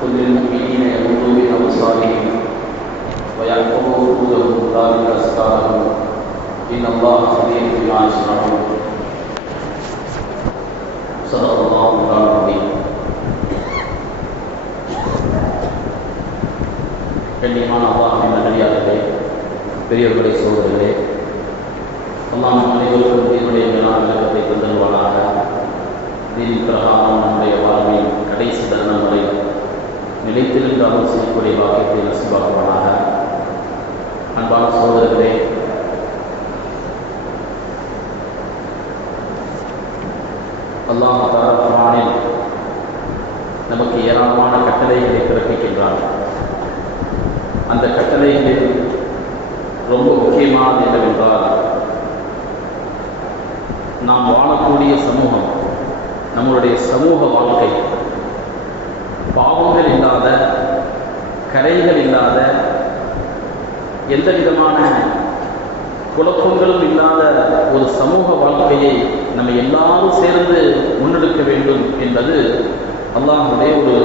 قل للمؤمنين يغضوا من أبصارهم ويحفظوا فروجهم ذلك أزكى لهم إن الله خبير بما يصنعون صدق الله العظيم கண்ணியமான அல்லாஹின் நல்லடியார்களே பெரியவர்களே சோதர்களே அல்லாஹ் நம் அனைவருக்கும் தீனுடைய மேலான விளக்கத்தை தந்தருவானாக தீன் பிரகாரம் நம்முடைய வாழ்வின் கடைசி தருணம் வரை நிலைத்திருந்தாலும் செய்யக்கூடிய வாக்கியத்தை நசிவாக்குவானாக அன்பான சோதரர்களே அல்லாஹ் குரானில் நமக்கு ஏராளமான கட்டளைகளை பிறப்பிக்கின்றார் அந்த கட்டளைகளில் ரொம்ப முக்கியமானது என்னவென்றால் நாம் வாழக்கூடிய சமூகம் நம்மளுடைய சமூக வாழ்க்கை பாவங்கள் இல்லாத கரைகள் இல்லாத எந்த விதமான குழப்பங்களும் இல்லாத ஒரு சமூக வாழ்க்கையை நம்ம எல்லாரும் சேர்ந்து முன்னெடுக்க வேண்டும் என்பது அல்லாஹுடைய ஒரு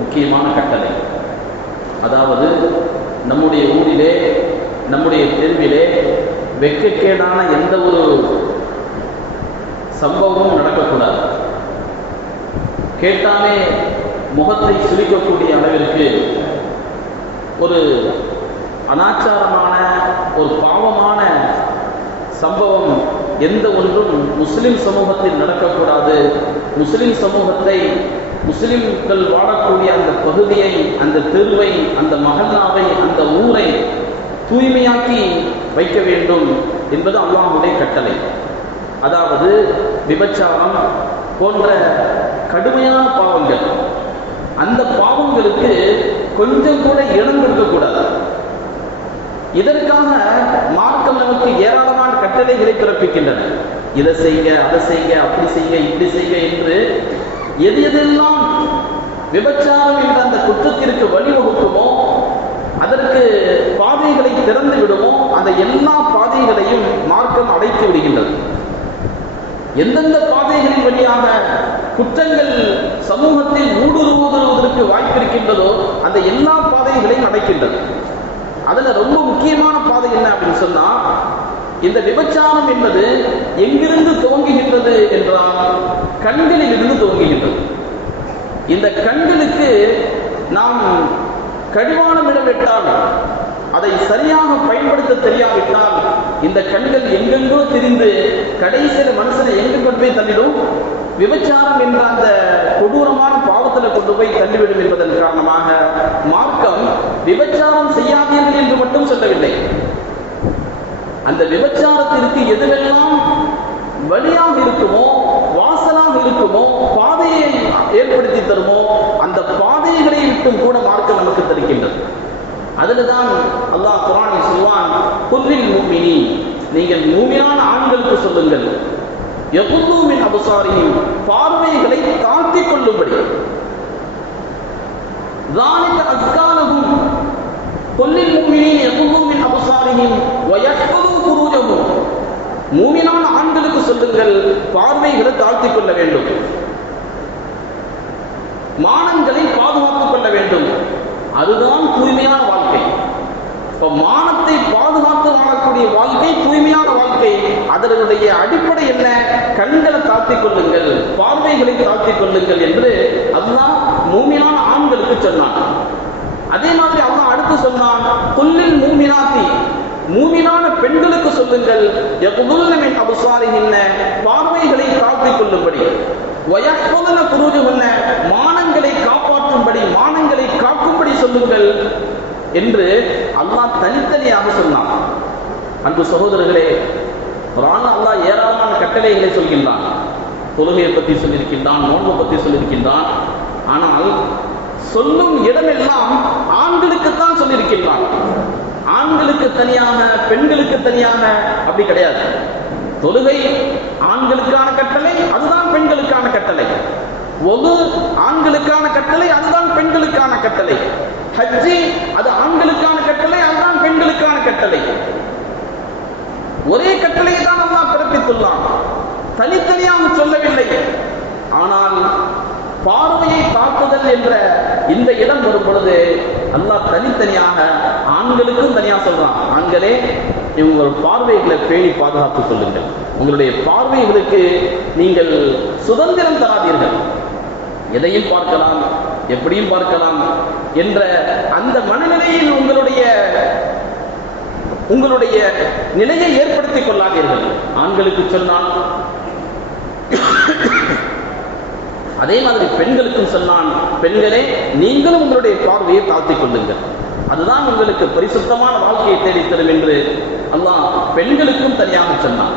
முக்கியமான கட்டளை அதாவது நம்முடைய ஊரிலே நம்முடைய தெருவிலே வெக்கக்கேடான எந்த ஒரு சம்பவமும் நடக்கக்கூடாது கேட்டாலே முகத்தை சிரிக்கக்கூடிய அளவிற்கு ஒரு அனாச்சாரமான ஒரு பாவமான சம்பவம் எந்த ஒன்றும் முஸ்லிம் சமூகத்தில் நடக்கக்கூடாது முஸ்லிம் சமூகத்தை முஸ்லிம்கள் வாழக்கூடிய அந்த பகுதியை அந்த தெருவை அந்த மகனாவை அந்த ஊரை தூய்மையாக்கி வைக்க வேண்டும் என்பது அல்லாஹுடைய கட்டளை அதாவது விபச்சாரம் போன்ற கடுமையான பாவங்கள் அந்த பாவங்களுக்கு கொஞ்சம் கூட இடம் கூடாது இதற்காக மார்க்கம் நமக்கு ஏராளமான கட்டளைகளை பிறப்பிக்கின்றன இதை செய்ய அதை செய்ய அப்படி செய்ய இப்படி செய்ய என்று எது எதெல்லாம் விபச்சாரம் என்ற அந்த குற்றத்திற்கு வழிவகுக்குமோ அதற்கு பாதைகளை திறந்து விடுமோ அந்த எல்லா பாதைகளையும் மார்க்கம் அடைத்து விடுகின்றது எந்தெந்த பாதைகளின் வழியாக குற்றங்கள் சமூகத்தில் ஊடுருவதற்கு வாய்ப்பு இருக்கின்றதோ அந்த எல்லா பாதைகளையும் அடைக்கின்றது அதுல ரொம்ப முக்கியமான பாதை என்ன அப்படின்னு சொன்னா இந்த விபச்சாரம் என்பது எங்கிருந்து துவங்குகின்றது என்றால் கண்களில் இருந்து துவங்குகின்றது இந்த கண்களுக்கு நாம் கழிவான இடமிட்டால் அதை சரியாக பயன்படுத்த தெரியாவிட்டால் இந்த கண்கள் எங்கெங்கோ திரிந்து கடைசியில மனுஷனை எங்க கொண்டு போய் தள்ளிடும் விபச்சாரம் என்ற அந்த கொடூரமான பாவத்தில் கொண்டு போய் தள்ளிவிடும் என்பதன் காரணமாக மார்க்கம் விபச்சாரம் செய்யாதீர்கள் என்று மட்டும் சொல்லவில்லை அந்த விபச்சாரத்திற்கு எதுவெல்லாம் வழியாக இருக்குமோ வாசலாக இருக்குமோ பாதையை ஏற்படுத்தி தருமோ அந்த பாதைகளை விட்டும் கூட மார்க்கம் நமக்கு தருகின்றது அதுலதான் அல்லாஹ் குரானில் சொல்வான் புல்லில் மூமினி நீங்கள் மூமியான ஆண்களுக்கு சொல்லுங்கள் எகுல்லூமின் அபசாரியும் பார்வைகளை தாழ்த்திக் கொள்ளும்படி ذلك أزكى لهم قل للمؤمنين يغضوا من أبصارهم ويحفظوا فروجهم மூமினான ஆண்களுக்கு சொல்லுங்கள் பார்வைகளை தாழ்த்திக் கொள்ள வேண்டும் மானங்களை பாதுகாத்துக் கொள்ள வேண்டும் அதுதான் தூய்மையான வாழ்க்கை மானத்தை பாதுகாத்து வாழக்கூடிய வாழ்க்கை தூய்மையான வாழ்க்கை அதனுடைய அடிப்படை என்ன கண்களை தாத்திக் கொள்ளுங்கள் பார்வைகளை தாத்திக் கொள்ளுங்கள் என்று அதுதான் மூமியான ஆண்களுக்கு சொன்னான் அதே மாதிரி அவன் அடுத்து சொன்னான் கொல்லில் மூமினாத்தி மூமினான பெண்களுக்கு சொல்லுங்கள் எகுதுல்லமின் அபுசாரிகின்ன பார்வைகளை தாத்திக் கொள்ளும்படி வயப்பதன குருஜுகுன்ன மானங்களை காப்பாற்றும்படி மானங்களை சொல்லுங்கள் என்று அல்லாஹ் தனித்தனியாக சொன்னான் அன்பு சகோதரர்களே குரான் அல்லாஹ் ஏராளமான கட்டளைகளை சொல்கின்றான் தொழுகையை பற்றி சொல்லியிருக்கின்றான் நோன்பை பற்றி சொல்லியிருக்கின்றான் ஆனால் சொல்லும் இடமெல்லாம் தான் சொல்லியிருக்கின்றான் ஆண்களுக்கு தனியாக பெண்களுக்கு தனியாக அப்படி கிடையாது தொழுகை ஆண்களுக்கான கட்டளை அதுதான் பெண்களுக்கான கட்டளை ஒது ஆண்களுக்கான கட்டளை அதுதான் பெண்களுக்கான கட்டளை ஹஜ்ஜி அது ஆண்களுக்கான கட்டளை அதுதான் பெண்களுக்கான கட்டளை ஒரே கட்டளையை தான் அல்லா பிறப்பித்துள்ளான் தனித்தனியாக சொல்லவில்லை ஆனால் பார்வையை தாக்குதல் என்ற இந்த இடம் வரும் பொழுது அல்லாஹ் தனித்தனியாக ஆண்களுக்கும் தனியாக சொல்றான் ஆண்களே உங்கள் பார்வைகளை பேணி பாதுகாத்துக் கொள்ளுங்கள் உங்களுடைய பார்வைகளுக்கு நீங்கள் சுதந்திரம் தராதீர்கள் எதையும் பார்க்கலாம் எப்படியும் பார்க்கலாம் என்ற அந்த மனநிலையில் உங்களுடைய உங்களுடைய நிலையை ஏற்படுத்திக் கொள்ளாதீர்கள் ஆண்களுக்கு சொன்னால் அதே மாதிரி பெண்களுக்கும் சொன்னான் பெண்களே நீங்களும் உங்களுடைய பார்வையை தாழ்த்திக் கொள்ளுங்கள் அதுதான் உங்களுக்கு பரிசுத்தமான வாழ்க்கையை தேடித்தரும் என்று அல்லாஹ் பெண்களுக்கும் தனியாக சொன்னான்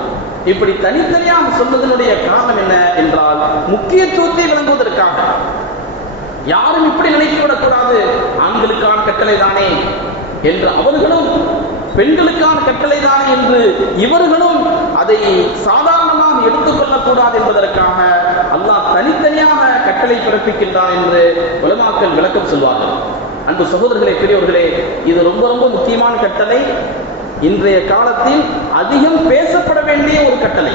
இப்படி தனித்தனியாக சொன்னதனுடைய காரணம் என்ன என்றால் முக்கியத்துவத்தை விளங்குவதற்காக யாரும் இப்படி நினைத்துவிடக்கூடாது ஆண்களுக்கான கட்டளை தானே என்று அவர்களும் பெண்களுக்கான கட்டளை தானே என்று இவர்களும் அதை சாதாரணமாக கூடாது என்பதற்காக அல்லாஹ் தனித்தனியாக கட்டளை பிறப்பிக்கின்றான் என்று உலமாக்கள் விளக்கம் சொல்வார்கள் அன்பு சகோதரர்களே பெரியவர்களே இது ரொம்ப ரொம்ப முக்கியமான கட்டளை இன்றைய காலத்தில் அதிகம் பேசப்பட வேண்டிய ஒரு கட்டளை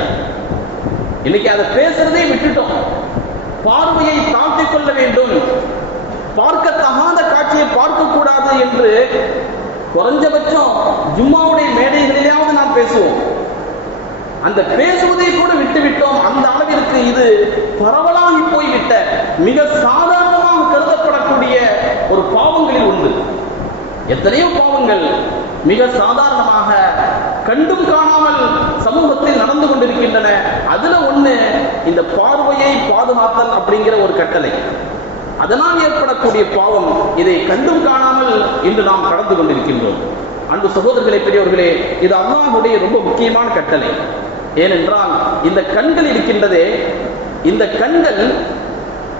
இன்னைக்கு அதை பேசுறதே விட்டுட்டோம் பார்வையை தாழ்த்திக் கொள்ள வேண்டும் தகாத காட்சியை பார்க்கக்கூடாது என்று குறைஞ்சபட்சம் ஜும்மாவுடைய மேடைகளிலேயாவது நாம் பேசுவோம் அந்த பேசுவதை கூட விட்டுவிட்டோம் அந்த அளவிற்கு இது பரவலாகி போய்விட்ட மிக சாதாரணமாக கருதப்படக்கூடிய ஒரு பாவங்களில் உண்டு எத்தனையோ பாவங்கள் மிக சாதாரணமாக கண்டும் காணாமல் சமூகத்தில் நடந்து கொண்டிருக்கின்றன அதுல ஒண்ணு இந்த பார்வையை பாதுகாத்தல் அப்படிங்கிற ஒரு கட்டளை அதனால் ஏற்படக்கூடிய பாவம் இதை கண்டும் காணாமல் இன்று நாம் கடந்து கொண்டிருக்கின்றோம் அன்பு சகோதரர்களை பெரியவர்களே இது அல்லாஹுடைய ரொம்ப முக்கியமான கட்டளை ஏனென்றால் இந்த கண்கள் இருக்கின்றதே இந்த கண்கள்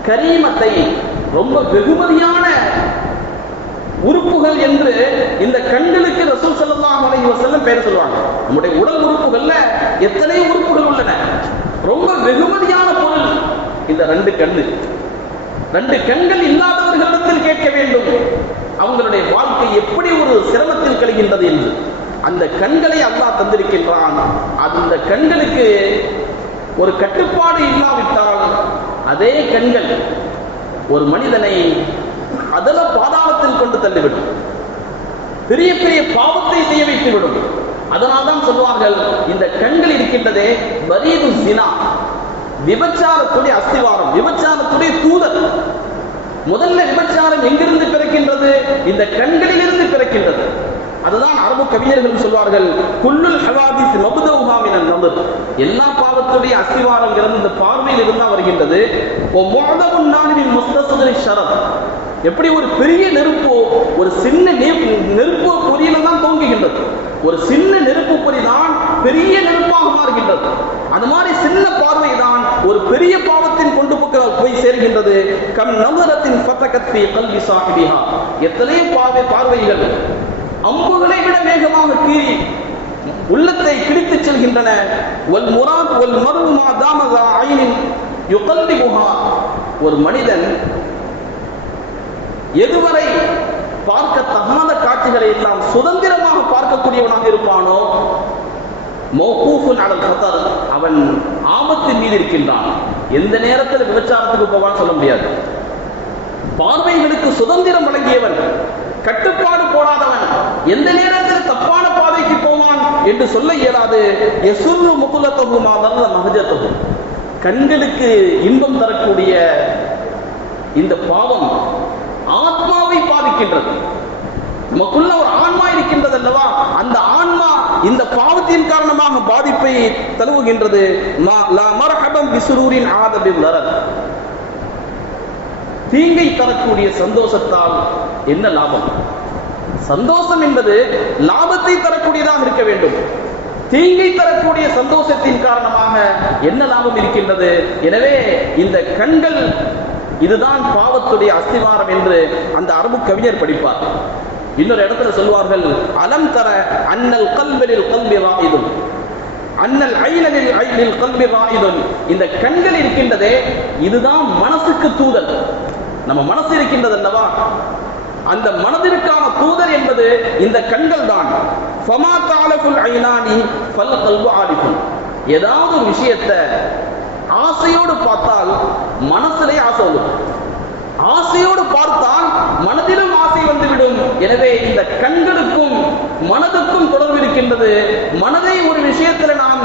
கரீமத்தை ரொம்ப வெகுமதியான உறுப்புகள் என்று இந்த கண்களுக்கு ரசூல் செல்லாம் செல்லும் பேர் சொல்லுவாங்க நம்முடைய உடல் உறுப்புகள்ல எத்தனை உறுப்புகள் உள்ளன ரொம்ப வெகுமதியான பொருள் இந்த ரெண்டு கண்ணு ரெண்டு கண்கள் இல்லாதவர்களிடத்தில் கேட்க வேண்டும் அவங்களுடைய வாழ்க்கை எப்படி ஒரு சிரமத்தில் கழிகின்றது என்று அந்த கண்களை அல்லா தந்திருக்கின்றான் அந்த கண்களுக்கு ஒரு கட்டுப்பாடு இல்லாவிட்டால் அதே கண்கள் ஒரு மனிதனை அதில் பாதா பாவத்தில் கொண்டு தள்ளிவிடும் பெரிய பெரிய பாவத்தை செய்ய வைத்து விடும் அதனால்தான் சொல்வார்கள் இந்த கண்கள் இருக்கின்றதே மரீது சினா விபச்சாரத்துடைய அஸ்திவாரம் விபச்சாரத்துடைய தூதர் முதல்ல விபச்சாரம் எங்கிருந்து பிறக்கின்றது இந்த கண்களிலிருந்து பிறக்கின்றது அதுதான் அரபு கவிஞர்கள் சொல்வார்கள் குல்லுல் ஹவாதிஸ் நமது எல்லா பாவத்துடைய அஸ்திவாரம் இருந்து இந்த பார்வையில் இருந்தா வருகின்றது எப்படி ஒரு பெரிய நெருப்போ ஒரு சின்ன நெருப்பு பொறியில தான் தோங்குகின்றது ஒரு சின்ன நெருப்பு பொறி தான் பெரிய நெருப்பாக மாறுகின்றது அந்த மாதிரி சின்ன பார்வை தான் ஒரு பெரிய பாவத்தின் கொண்டு போய் சேர்கின்றது கம் நவரத்தின் பத்தகத்தி கல்வி சாகிடியா எத்தனையோ பார்வை பார்வைகள் அம்புகளை விட வேகமாக கீறி உள்ளத்தை கிழித்து செல்கின்றன ஒல் முராத் ஒல் மருமா தாமதா ஐனின் யுகல்லிகுஹா ஒரு மனிதன் எதுவரை பார்க்க தகாத காட்சிகளை எல்லாம் சுதந்திரமாக பார்க்கக்கூடியவனாக இருப்பானோ மௌகூஃபுன் அடல் அவன் ஆபத்தின் மீது இருக்கின்றான் எந்த நேரத்தில் விபச்சாரத்துக்கு போவான் சொல்ல முடியாது பார்வைகளுக்கு சுதந்திரம் வழங்கியவன் கட்டுப்பாடு போடாதவன் எந்த நேரத்தில் தப்பான பாதைக்கு போவான் என்று சொல்ல இயலாது எசுரு முகுலத்தகுமா நல்ல மகஜத்தகும் கண்களுக்கு இன்பம் தரக்கூடிய இந்த பாவம் இருக்கின்றது நமக்குள்ள ஒரு ஆன்மா இருக்கின்றது அல்லவா அந்த ஆன்மா இந்த பாவத்தின் காரணமாக பாதிப்பை தழுவுகின்றது தீங்கை தரக்கூடிய சந்தோஷத்தால் என்ன லாபம் சந்தோஷம் என்பது லாபத்தை தரக்கூடியதாக இருக்க வேண்டும் தீங்கை தரக்கூடிய சந்தோஷத்தின் காரணமாக என்ன லாபம் இருக்கின்றது எனவே இந்த கண்கள் இதுதான் பாவத்துடைய அஸ்திவாரம் என்று அந்த அரபு கவிஞர் படிப்பார் இன்னொரு இடத்துல சொல்வார்கள் அலம் தர அன்னல் கல்வெளில் கல்வி வாயுதும் அன்னல் ஐநலில் ஐநில் கல்வி வாயுதும் இந்த கண்கள் இருக்கின்றதே இதுதான் மனசுக்கு தூதல் நம்ம மனசு இருக்கின்றது அல்லவா அந்த மனதிற்கான தூதர் என்பது இந்த கண்கள் தான் ஃபமா தாலகுல் ஐனானி பல் கல்வ ஆலிஃபுன் ஏதாவது ஒரு விஷயத்தை ஆசையோடு பார்த்தால் மனசிலே ஆசை வந்து ஆசையோடு பார்த்தால் மனதிலும் ஆசை வந்துவிடும் எனவே இந்த கண்களுக்கும் மனதுக்கும் தொடர்பு இருக்கின்றது மனதை ஒரு விஷயத்தில் நாம்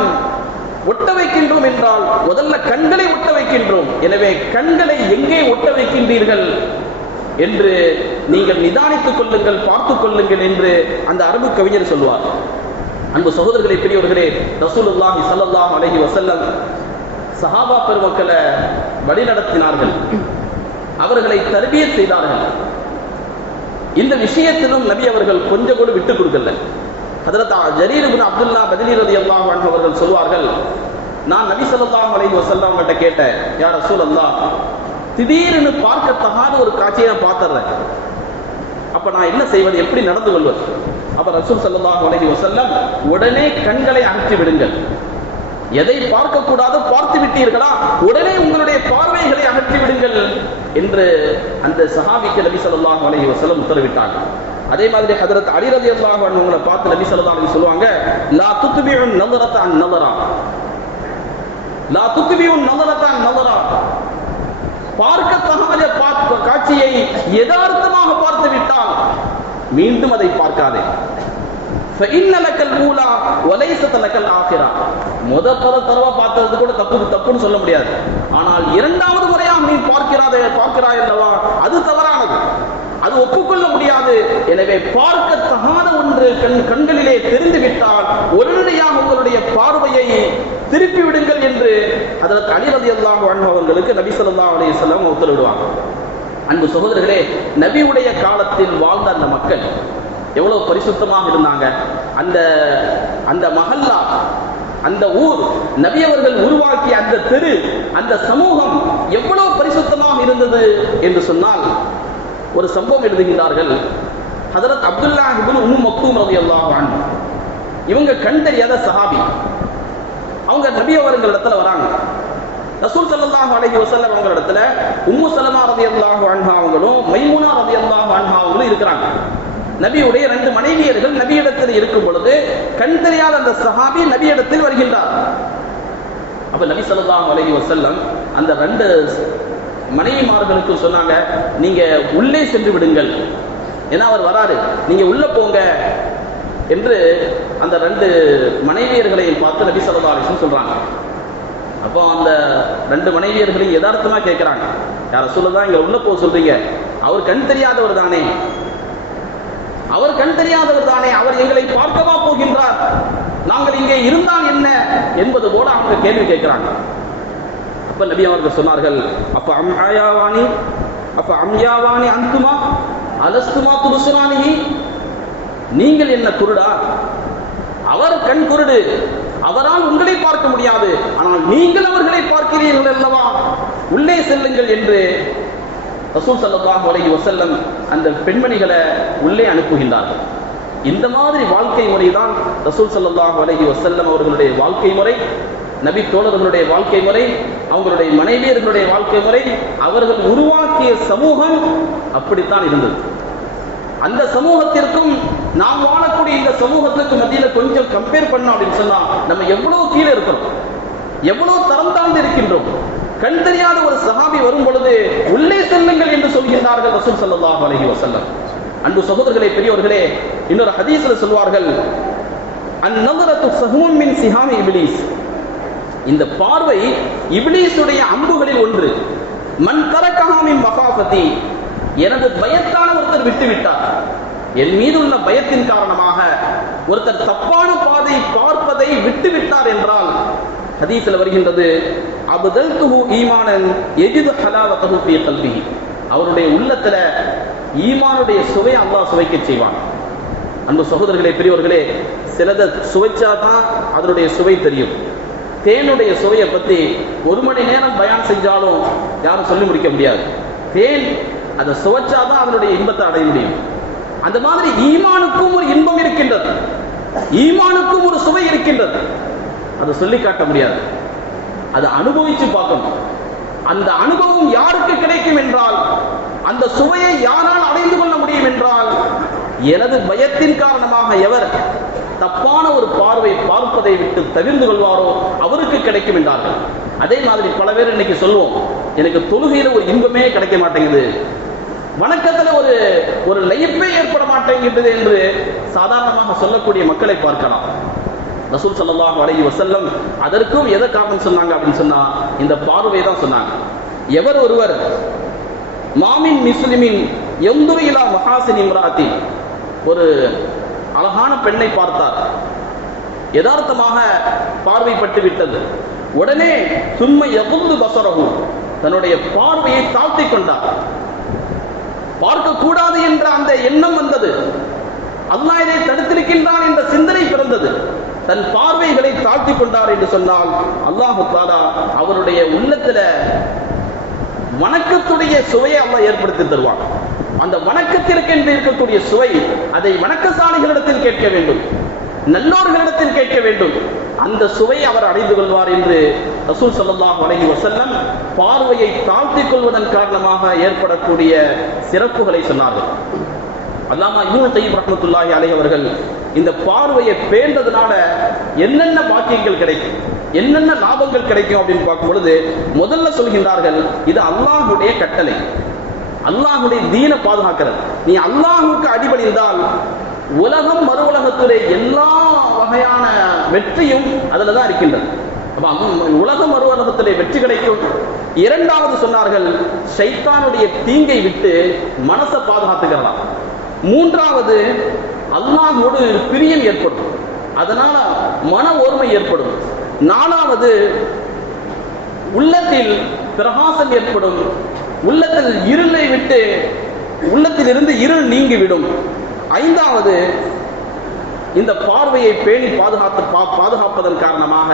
ஒட்ட வைக்கின்றோம் என்றால் முதல்ல கண்களை ஒட்ட வைக்கின்றோம் எனவே கண்களை எங்கே ஒட்ட வைக்கின்றீர்கள் என்று நீங்கள் நிதானித்துக் கொள்ளுங்கள் பார்த்துக் கொள்ளுங்கள் என்று அந்த அரபு கவிஞர் சொல்வார் அன்பு சகோதரர்களை பெரியவர்களே ரசூலுல்லாஹி சல்லாஹ் அலஹி வசல்லம் சஹாபா பெருமக்களை வழிநடத்தினார்கள் அவர்களை தருவிய செய்தார்கள் இந்த விஷயத்திலும் நபி அவர்கள் கொஞ்சம் கூட விட்டுக் கொடுக்கல ஹதரத்தா ஜலீலுபின் அப்துல்லா பதிலீரதி அல்லாஹ் அவர்கள் சொல்வார்கள் நான் நபி சொல்லாஹ் அலை வசல்லாம் அவங்கள்ட்ட கேட்டேன் யார் ரசூல் அல்லா திடீர்னு பார்க்கத்தகாத ஒரு காட்சியை நான் பார்த்துறேன் அப்ப நான் என்ன செய்வது எப்படி நடந்து கொள்வது அப்ப ரசூல் சல்லாஹ் அலஹி வசல்லம் உடனே கண்களை அகற்றி விடுங்கள் எதை கூடாது பார்த்து விட்டீர்களா உடனே உங்களுடைய பார்வைகளை அகற்றி விடுங்கள் என்று அந்த சஹாபிக்கு நபி சொல்லாஹ் அலஹி வசலம் உத்தரவிட்டாங்க அதே மாதிரி ஹதரத் அலி அல்லாஹ் உங்களை பார்த்து நபி சொல்லலாம் சொல்லுவாங்க லா துத்துபியும் நலரத் அன் லா துத்துபியும் நலரத் அன் நலரா பார்க்கத்தகவல காட்சியை எதார்த்தமாக பார்த்து விட்டால் மீண்டும் அதை பார்க்காதே முத தடவை பார்த்தது கூட தப்பு தப்புன்னு சொல்ல முடியாது ஆனால் இரண்டாவது முறையாக நீ பார்க்கிறாதே பார்க்கிறாய் அல்லவா அது தவறானது அது ஒப்புக்கொள்ள முடியாது எனவே பார்க்கத்தகாத ஒன்று கண் கண்களிலே தெரிந்துவிட்டால் விட்டால் உடனடியாக உங்களுடைய பார்வையை திருப்பி விடுங்கள் என்று அதற்கு அலிரதி அல்லாஹ் அவர்களுக்கு நபி சொல்லா அலி செல்லம் உத்தரவிடுவாங்க அன்பு சகோதரர்களே நபியுடைய காலத்தில் வாழ்ந்த அந்த மக்கள் எவ்வளவு பரிசுத்தமாக இருந்தாங்க அந்த அந்த மஹல்லா அந்த ஊர் நபியவர்கள் உருவாக்கிய அந்த தெரு அந்த சமூகம் எவ்வளவு பரிசுத்தமாக இருந்தது என்று சொன்னால் ஒரு சம்பவம் எழுதுகின்றார்கள் ஹதரத் அப்துல்லா உம் மக்தூம் ரவி அல்லாஹான் இவங்க கண்டறியாத சஹாபி அவங்க நபியவர்கள் இடத்துல வராங்க ரசூல் சல்லாஹ் அலஹி வசல்லம் அவங்க இடத்துல உம்மு சலமா ரவி அல்லாஹ் அன்ஹா அவங்களும் மைமுனா ரவி அல்லாஹ் அன்ஹா அவங்களும் இருக்கிறாங்க நபியுடைய ரெண்டு மனைவியர்கள் நபியிடத்தில் இருக்கும் பொழுது கண் தெரியாத அந்த சஹாபி நபியிடத்தில் வருகின்றார் அப்ப நபி சொல்லாம் அலகி வசல்லம் அந்த ரெண்டு மனைவிமார்களுக்கு சொன்னாங்க நீங்க உள்ளே சென்று விடுங்கள் ஏன்னா அவர் வராரு நீங்க உள்ள போங்க என்று அந்த ரெண்டு மனைவியர்களையும் பார்த்து நபி சொல்லா அலிசன் சொல்றாங்க அப்போ அந்த ரெண்டு மனைவியர்களையும் யதார்த்தமா கேட்கிறாங்க யார சொல்லதான் இங்க உள்ள போக சொல்றீங்க அவர் கண் தெரியாதவர் தானே அவர் கண் தெரியாதவர் தானே அவர் எங்களை பார்க்கவா போகின்றார் நாங்கள் இங்கே இருந்தால் என்ன என்பது போல அவங்க கேள்வி கேட்கிறாங்க அப்ப நபி அவர்கள் சொன்னார்கள் அப்ப அம்யாவாணி அப்ப அம்யாவாணி அந்துமா அலஸ்துமா துருசுராணி நீங்கள் என்ன குருடா அவர் கண் குருடு அவரால் உங்களை பார்க்க முடியாது ஆனால் நீங்கள் அவர்களை பார்க்கிறீர்கள் அல்லவா உள்ளே செல்லுங்கள் என்று ரசூல் சல்லாஹ் அலஹி வசல்லம் அந்த பெண்மணிகளை உள்ளே அனுப்புகின்றார்கள் இந்த மாதிரி வாழ்க்கை முறை தான் ரசூல் சல்லாஹ் அலஹி வசல்லம் அவர்களுடைய வாழ்க்கை முறை நபி தோழர்களுடைய வாழ்க்கை முறை அவங்களுடைய மனைவியர்களுடைய வாழ்க்கை முறை அவர்கள் உருவாக்கிய சமூகம் அப்படித்தான் இருந்தது அந்த சமூகத்திற்கும் நாம் வாழக்கூடிய இந்த சமூகத்துக்கு மத்தியில் கொஞ்சம் கம்பேர் பண்ணோம் அப்படின்னு சொன்னா நம்ம எவ்வளவு கீழே இருக்கிறோம் எவ்வளவு தரம் தாழ்ந்து இருக்கின்றோம் கண் தெரியாத ஒரு சஹாபி வரும் பொழுது உள்ளே செல்லுங்கள் என்று சொல்கின்றார்கள் ரசூல் சல்லாஹ் அலஹி வசல்லம் அன்பு சகோதரர்களே பெரியவர்களே இன்னொரு ஹதீஸ்ல சொல்வார்கள் அந்நகரத்து சஹூன் மின் சிஹாமி இபிலிஸ் இந்த பார்வை இபிலிஸுடைய அம்புகளில் ஒன்று மண் கரக்கஹாமின் மகாபதி எனது பயத்தான ஒருத்தர் விட்டுவிட்டார் என் மீது உள்ள பயத்தின் காரணமாக ஒருத்தர் தப்பான பாதை பார்ப்பதை விட்டுவிட்டார் என்றால் ஹதீஸில் வருகின்றது அபுதல் துஹு ஈமானன் எஜிது ஹலாவ தகுப்பி கல்வி அவருடைய உள்ளத்துல ஈமானுடைய சுவை அல்லாஹ் சுவைக்க செய்வான் அன்பு சகோதரர்களே பெரியவர்களே சுவைச்சா சுவைச்சாதான் அதனுடைய சுவை தெரியும் தேனுடைய சுவையை பற்றி ஒரு மணி நேரம் பயன் செஞ்சாலும் யாரும் சொல்லி முடிக்க முடியாது தேன் அதை சுவைச்சாதான் அதனுடைய இன்பத்தை அடைய முடியும் அந்த மாதிரி ஈமானுக்கும் ஒரு இன்பம் இருக்கின்றது ஈமானுக்கும் ஒரு சுவை இருக்கின்றது அதை சொல்லி காட்ட முடியாது அதை அனுபவிச்சு பார்க்கணும் அந்த அனுபவம் யாருக்கு கிடைக்கும் என்றால் அந்த சுவையை யாரால் அடைந்து கொள்ள முடியும் என்றால் எனது பயத்தின் காரணமாக எவர் தப்பான ஒரு பார்வை பார்ப்பதை விட்டு தவிர்ந்து கொள்வாரோ அவருக்கு கிடைக்கும் என்றார்கள் அதே மாதிரி பல பேர் இன்னைக்கு சொல்லுவோம் எனக்கு தொழுகையில ஒரு இன்பமே கிடைக்க மாட்டேங்குது வணக்கத்துல ஒரு ஒரு லைஃபே ஏற்பட மாட்டேங்கிறது என்று சாதாரணமாக சொல்லக்கூடிய மக்களை பார்க்கலாம் ரசூல் சல்லாஹ் அலி வசல்லம் அதற்கும் எதை காரணம் சொன்னாங்க அப்படின்னு சொன்னா இந்த பார்வை தான் சொன்னாங்க எவர் ஒருவர் மாமின் முஸ்லிமின் எந்துரிலா மகாசினி முராத்தி ஒரு அழகான பெண்ணை பார்த்தார் யதார்த்தமாக பார்வைப்பட்டு விட்டது உடனே சும்மை எவ்வளவு பசரகும் தன்னுடைய பார்வையை தாழ்த்தி கொண்டார் பார்க்கக்கூடாது என்ற அந்த எண்ணம் வந்தது அல்லாஹ் இதை தடுத்திருக்கின்றான் என்ற சிந்தனை பிறந்தது தன் பார்வைகளை தாழ்த்தி கொண்டார் என்று சொன்னால் அல்லாஹு தாலா அவருடைய உள்ளத்துல வணக்கத்துடைய சுவையை அல்லா ஏற்படுத்தி தருவான் அந்த வணக்கத்திற்கென்று இருக்கக்கூடிய சுவை அதை வணக்கசாலிகளிடத்தில் கேட்க வேண்டும் நல்லோர்களிடத்தில் கேட்க வேண்டும் அந்த சுவை அவர் அடைந்து கொள்வார் என்று ரசூல் சல்லாஹ் அலஹி வசல்லம் பார்வையை தாழ்த்தி கொள்வதன் காரணமாக ஏற்படக்கூடிய சிறப்புகளை சொன்னார்கள் அல்லாமா இன்னும் தையீப் ரஹமத்துல்லாஹி அலை அவர்கள் இந்த பார்வையை பேர்ந்ததுனால என்னென்ன பாக்கியங்கள் கிடைக்கும் என்னென்ன லாபங்கள் கிடைக்கும் அப்படின்னு பார்க்கும் பொழுது முதல்ல சொல்கின்றார்கள் இது அல்லாஹுடைய கட்டளை அல்லாஹுடைய தீன பாதுகாக்கிறது நீ அல்லாஹுக்கு அடிபணிந்தால் உலகம் மறு உலகத்திலே எல்லா வகையான வெற்றியும் அதுல தான் இருக்கின்றது உலகம் மறு உலகத்திலே வெற்றி கிடைக்கும் இரண்டாவது சொன்னார்கள் சைத்தானுடைய தீங்கை விட்டு மனசை பாதுகாத்துக்கலாம் மூன்றாவது அல்லாஹோடு பிரியம் ஏற்படும் அதனால மன ஓர்மை ஏற்படும் நாலாவது உள்ளத்தில் பிரகாசம் ஏற்படும் உள்ளத்தில் இருளை விட்டு உள்ளத்தில் இருந்து இருள் நீங்கிவிடும் ஐந்தாவது இந்த பார்வையை பேணி பாதுகாத்து பாதுகாப்பதன் காரணமாக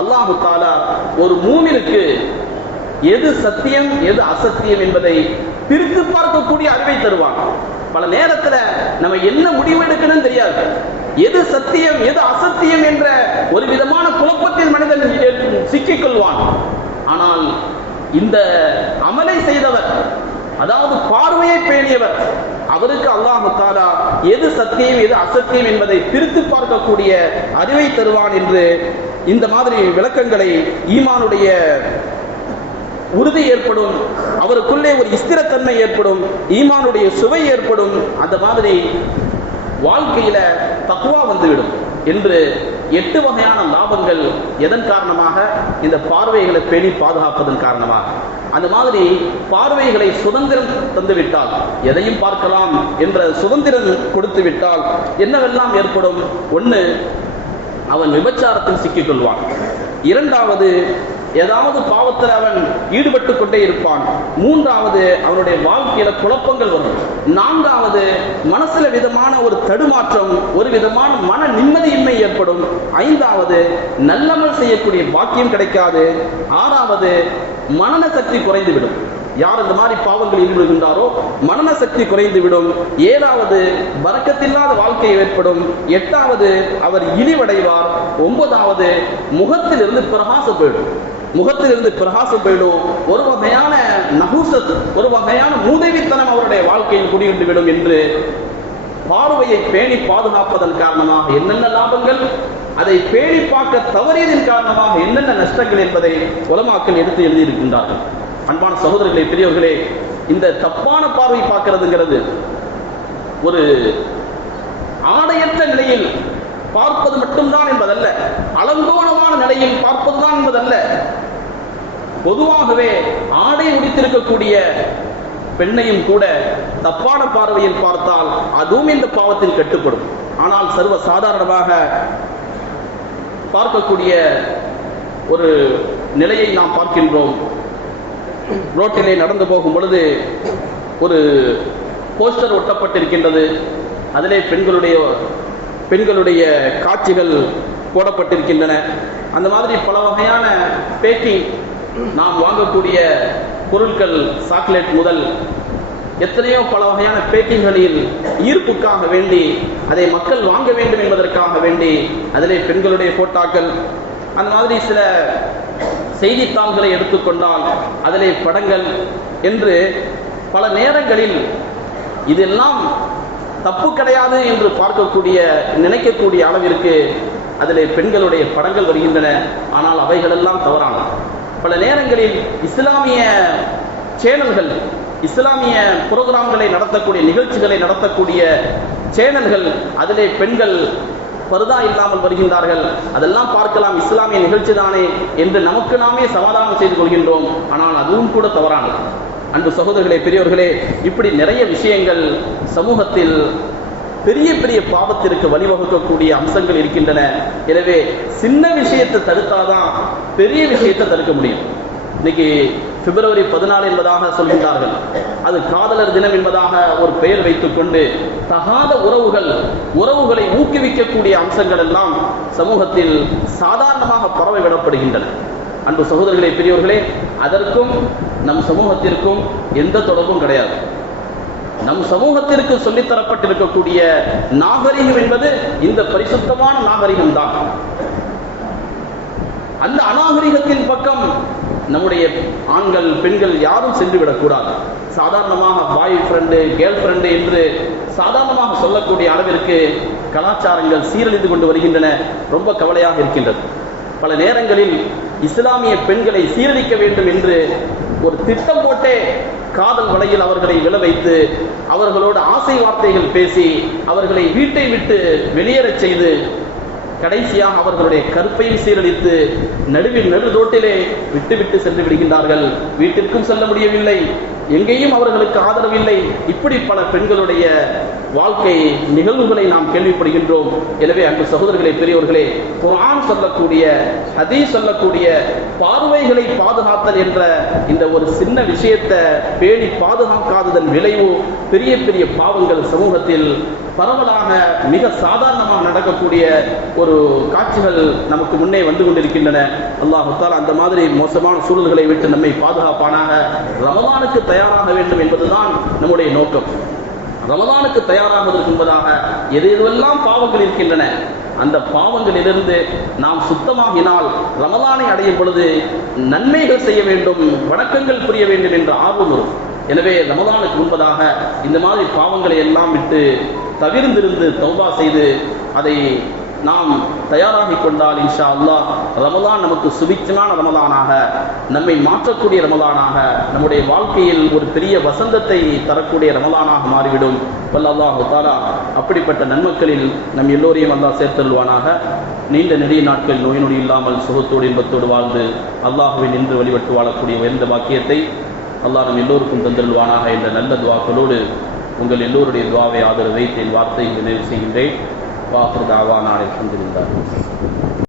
அல்லாஹு தாலா ஒரு மூமினுக்கு எது சத்தியம் எது அசத்தியம் என்பதை பிரித்து பார்க்கக்கூடிய அறிவை தருவான் பல நேரத்துல நம்ம என்ன முடிவு எடுக்கணும் தெரியாது எது சத்தியம் எது அசத்தியம் என்ற ஒரு விதமான குழப்பத்தில் மனிதன் சிக்கிக் கொள்வான் ஆனால் இந்த அமலை செய்தவர் அதாவது பார்வையை பேணியவர் அவருக்கு அல்லாஹு தாலா எது சத்தியம் எது அசத்தியம் என்பதை பிரித்து பார்க்கக்கூடிய அறிவை தருவான் என்று இந்த மாதிரி விளக்கங்களை ஈமானுடைய உறுதி ஏற்படும் அவருக்குள்ளே ஒரு ஸ்திரத்தன்மை ஏற்படும் ஈமானுடைய சுவை ஏற்படும் அந்த மாதிரி வாழ்க்கையில தக்குவா வந்துவிடும் என்று எட்டு வகையான லாபங்கள் எதன் காரணமாக இந்த பார்வைகளை பேணி பாதுகாப்பதன் காரணமாக அந்த மாதிரி பார்வைகளை சுதந்திரம் தந்துவிட்டால் எதையும் பார்க்கலாம் என்ற சுதந்திரம் கொடுத்து விட்டால் என்னவெல்லாம் ஏற்படும் ஒன்று அவன் விபச்சாரத்தில் சிக்கிக்கொள்வான் இரண்டாவது ஏதாவது பாவத்தில் அவன் ஈடுபட்டு கொண்டே இருப்பான் மூன்றாவது அவனுடைய வாழ்க்கையில குழப்பங்கள் வரும் நான்காவது மனசுல விதமான ஒரு தடுமாற்றம் ஒரு விதமான மன நிம்மதியின்மை ஏற்படும் ஐந்தாவது நல்லமல் செய்யக்கூடிய பாக்கியம் கிடைக்காது ஆறாவது மனன சக்தி குறைந்துவிடும் யார் இந்த மாதிரி பாவங்கள் ஈடுபடுகின்றாரோ மனன சக்தி குறைந்துவிடும் ஏழாவது வரக்கத்தில்லாத வாழ்க்கை ஏற்படும் எட்டாவது அவர் இழிவடைவார் ஒன்பதாவது முகத்திலிருந்து பிரகாசம் போயிடும் முகத்திலிருந்து பிரகாசம் போயிடும் ஒரு வகையான நகுசத் ஒரு வகையான மூதேவித்தனம் அவருடைய வாழ்க்கையில் குடியிருந்து விடும் என்று பார்வையை பேணி பாதுகாப்பதன் காரணமாக என்னென்ன லாபங்கள் அதை பேணி பார்க்க தவறியதன் காரணமாக என்னென்ன நஷ்டங்கள் என்பதை உலமாக்கள் எடுத்து எழுதியிருக்கின்றார்கள் அன்பான சகோதரர்களே பெரியவர்களே இந்த தப்பான பார்வை பார்க்கிறதுங்கிறது ஒரு ஆடையற்ற நிலையில் பார்ப்பது மட்டும்தான் என்பதல்ல அலங்கோலமான நிலையில் பார்ப்பதுதான் என்பதல்ல பொதுவாகவே ஆடை உடித்திருக்கக்கூடிய பெண்ணையும் கூட தப்பான பார்வையில் பார்த்தால் அதுவும் இந்த பாவத்தில் கட்டுப்படும் ஆனால் சர்வ சாதாரணமாக பார்க்கக்கூடிய ஒரு நிலையை நாம் பார்க்கின்றோம் ரோட்டிலே நடந்து போகும் பொழுது ஒரு போஸ்டர் ஒட்டப்பட்டிருக்கின்றது அதிலே பெண்களுடைய பெண்களுடைய காட்சிகள் போடப்பட்டிருக்கின்றன அந்த மாதிரி பல வகையான பேக்கிங் நாம் வாங்கக்கூடிய பொருட்கள் சாக்லேட் முதல் எத்தனையோ பல வகையான பேக்கிங்களில் ஈர்ப்புக்காக வேண்டி அதை மக்கள் வாங்க வேண்டும் என்பதற்காக வேண்டி அதிலே பெண்களுடைய போட்டாக்கள் அந்த மாதிரி சில செய்தித்தாள்களை எடுத்துக்கொண்டால் அதிலே படங்கள் என்று பல நேரங்களில் இதெல்லாம் தப்பு கிடையாது என்று பார்க்கக்கூடிய நினைக்கக்கூடிய அளவிற்கு அதில் பெண்களுடைய படங்கள் வருகின்றன ஆனால் அவைகளெல்லாம் தவறானது பல நேரங்களில் இஸ்லாமிய சேனல்கள் இஸ்லாமிய புரோகிராம்களை நடத்தக்கூடிய நிகழ்ச்சிகளை நடத்தக்கூடிய சேனல்கள் அதிலே பெண்கள் பருதா இல்லாமல் வருகின்றார்கள் அதெல்லாம் பார்க்கலாம் இஸ்லாமிய நிகழ்ச்சி தானே என்று நமக்கு நாமே சமாதானம் செய்து கொள்கின்றோம் ஆனால் அதுவும் கூட தவறானது அன்பு சகோதரர்களே பெரியவர்களே இப்படி நிறைய விஷயங்கள் சமூகத்தில் பெரிய பெரிய பாவத்திற்கு வழிவகுக்கக்கூடிய அம்சங்கள் இருக்கின்றன எனவே சின்ன விஷயத்தை தடுத்தாதான் பெரிய விஷயத்தை தடுக்க முடியும் இன்னைக்கு பிப்ரவரி பதினாலு என்பதாக சொல்கின்றார்கள் அது காதலர் தினம் என்பதாக ஒரு பெயர் வைத்துக்கொண்டு தகாத உறவுகள் உறவுகளை ஊக்குவிக்கக்கூடிய அம்சங்கள் எல்லாம் சமூகத்தில் சாதாரணமாக பரவி விடப்படுகின்றன அன்பு சகோதரர்களே பெரியவர்களே அதற்கும் நம் சமூகத்திற்கும் எந்த தொடர்பும் கிடையாது நம் சமூகத்திற்கு சொல்லித்தரப்பட்டிருக்கக்கூடிய நாகரிகம் என்பது இந்த பரிசுத்தமான நாகரிகம் தான் அந்த அநாகரிகத்தின் பக்கம் நம்முடைய ஆண்கள் பெண்கள் யாரும் சென்று விடக்கூடாது சாதாரணமாக பாய் ஃப்ரெண்டு கேர்ள் ஃப்ரெண்டு என்று சாதாரணமாக சொல்லக்கூடிய அளவிற்கு கலாச்சாரங்கள் சீரழிந்து கொண்டு வருகின்றன ரொம்ப கவலையாக இருக்கின்றது பல நேரங்களில் இஸ்லாமிய பெண்களை சீரழிக்க வேண்டும் என்று ஒரு திட்டம் போட்டே காதல் வலையில் அவர்களை விழ வைத்து அவர்களோடு ஆசை வார்த்தைகள் பேசி அவர்களை வீட்டை விட்டு வெளியேறச் செய்து கடைசியாக அவர்களுடைய கருப்பை சீரழித்து நடுவில் நடுரோட்டிலே விட்டுவிட்டு சென்று விடுகின்றார்கள் வீட்டிற்கும் செல்ல முடியவில்லை எங்கேயும் அவர்களுக்கு ஆதரவில்லை இப்படி பல பெண்களுடைய வாழ்க்கை நிகழ்வுகளை நாம் கேள்விப்படுகின்றோம் எனவே அந்த சகோதரர்களை பெரியவர்களே குரான் சொல்லக்கூடிய அதே சொல்லக்கூடிய பார்வைகளை பாதுகாத்தல் என்ற இந்த ஒரு சின்ன விஷயத்தை பேணி பாதுகாக்காததன் விளைவு பெரிய பெரிய பாவங்கள் சமூகத்தில் பரவலாக மிக சாதாரணமாக நடக்கக்கூடிய ஒரு காட்சிகள் நமக்கு முன்னே வந்து கொண்டிருக்கின்றன அல்லாஹால் அந்த மாதிரி மோசமான சூழல்களை விட்டு நம்மை பாதுகாப்பானாக ரமதானுக்கு தயாராக வேண்டும் என்பதுதான் நம்முடைய நோக்கம் ரமதானுக்கு தயாராக என்பதாக எது எதுவெல்லாம் பாவங்கள் இருக்கின்றன அந்த பாவங்களிலிருந்து நாம் சுத்தமாகினால் ரமதானை அடையும் பொழுது நன்மைகள் செய்ய வேண்டும் வணக்கங்கள் புரிய வேண்டும் என்ற ஆர்வம் வரும் எனவே ரமதானுக்கு முன்பதாக இந்த மாதிரி பாவங்களை எல்லாம் விட்டு தவிர்ந்திருந்து தௌபா செய்து அதை நாம் தயாராகி கொண்டால் இன்ஷா அல்லா ரமதான் நமக்கு சுபிச்சமான ரமதானாக நம்மை மாற்றக்கூடிய ரமதானாக நம்முடைய வாழ்க்கையில் ஒரு பெரிய வசந்தத்தை தரக்கூடிய ரமதானாக மாறிவிடும் வல்லாஹு தாலா அப்படிப்பட்ட நன்மக்களில் நம் எல்லோரையும் வந்தா சேர்த்தல்வானாக நீண்ட நெடிய நாட்கள் நோய் நொடி இல்லாமல் சுகத்தோடு இன்பத்தோடு வாழ்ந்து அல்லாஹுவை நின்று வழிபட்டு வாழக்கூடிய உயர்ந்த வாக்கியத்தை அல்லாஹ் நம் எல்லோருக்கும் தந்திருவானாக என்ற நல்ல துவாக்களோடு உங்கள் எல்லோருடைய துவாவை ஆதரவு வைத்து என் வார்த்தை நிறைவு செய்கின்றேன் واپر دعوانا الحمد للہ